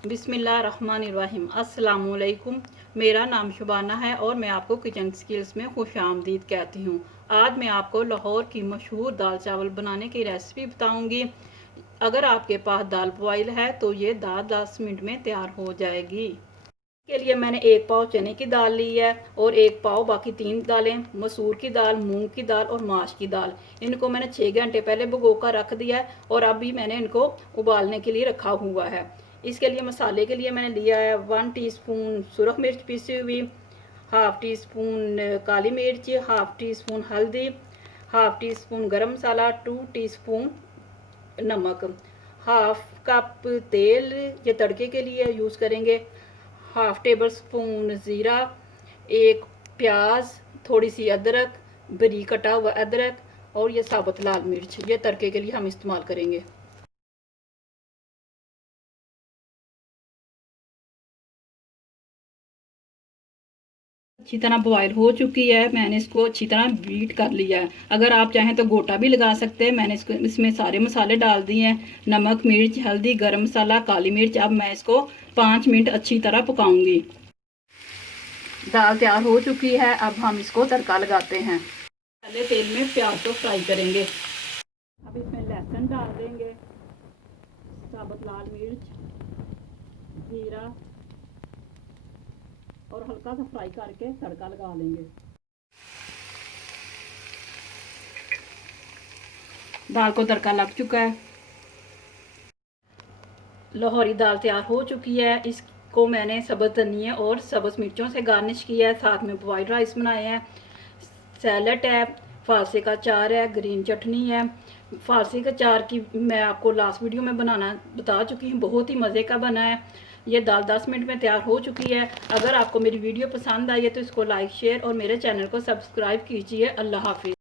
बिस्मिल्लाहिर्रहमानिर्रहीम। अस्सलामुअलैकुम। मेरा नाम शुबाना है और मैं आपको किचन स्किल्स में खुश आमदीद कहती हूँ। आज मैं आपको लाहौर की मशहूर दाल चावल बनाने की रेसिपी बताऊँगी। अगर आपके पास दाल बॉयल है तो ये दाल 10 मिनट में तैयार हो जाएगी। के लिए मैंने 1 पाव चने की दाल ली है और 1 पाव बाकी 3 दालें, मसूर की दाल, मूंग की दाल और माश की दाल। इनको मैंने 6 घंटे पहले भिगो कर रख दिया है और अभी मैंने इनको उबालने के लिए रखा हुआ है। इसके लिए मसाले के लिए मैंने लिया है 1 टीस्पून सुरख मिर्च पीसी हुई, हाफ टी स्पून काली मिर्च, हाफ टी स्पून हल्दी, हाफ टी स्पून गरम मसाला, 2 टीस्पून नमक, हाफ कप तेल ये तड़के के लिए यूज़ करेंगे, हाफ टेबल स्पून ज़ीरा, 1 प्याज, थोड़ी सी अदरक, बारीक कटा हुआ अदरक और ये साबुत लाल मिर्च ये तड़के के लिए हम इस्तेमाल करेंगे। अच्छी तरह बॉयल हो चुकी है। मैंने इसको अच्छी तरह बीट कर लिया है। अगर आप चाहें तो गोटा भी लगा सकते हैं। मैंने इसमें सारे मसाले डाल दिए हैं, नमक, मिर्च, हल्दी, गरम मसाला, काली मिर्च। अब मैं इसको 5 मिनट अच्छी तरह पकाऊंगी। दाल तैयार हो चुकी है। अब हम इसको तड़का लगाते हैं। पहले तेल में प्याज को फ्राई करेंगे। अब इसमें लहसुन डाल देंगे, साबुत लाल मिर्च, जीरा और हल्का सा फ्राई करके तड़का लगा लेंगे। दाल को तड़का लग चुका है। लाहौरी दाल तैयार हो चुकी है। इसको मैंने सब्ज़ धनिया और सब्ज़ मिर्चों से गार्निश किया है। साथ में बॉइल्ड राइस बनाए हैं, सैलड है, फालसे का अचार है, ग्रीन चटनी है। फालसे का अचार की मैं आपको लास्ट वीडियो में बनाना बता चुकी हूँ, बहुत ही मज़े का बना है। ये दाल 10 मिनट में तैयार हो चुकी है। अगर आपको मेरी वीडियो पसंद आई है तो इसको लाइक, शेयर और मेरे चैनल को सब्सक्राइब कीजिए। अल्लाह हाफिज़।